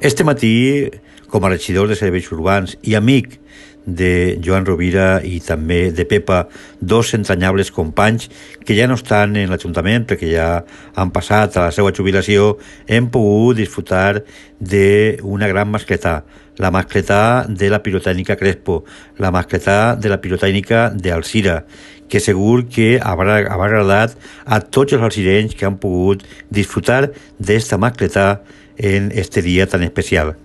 Este matí, com a regidor de Serveis Urbans i amic de Joan Rovira i també de Pepa, dos entranyables companys que ja no estan en l'Ajuntament perquè ja han passat a la seva jubilació, hem pogut disfrutar d'una gran mascleta, la mascleta de la Pirotècnica Crespo, la mascleta de la Pirotècnica d'Alzira, que segur que haurà agradat a tots els alzirenys que han pogut disfrutar d'esta mascleta en este dia tan especial.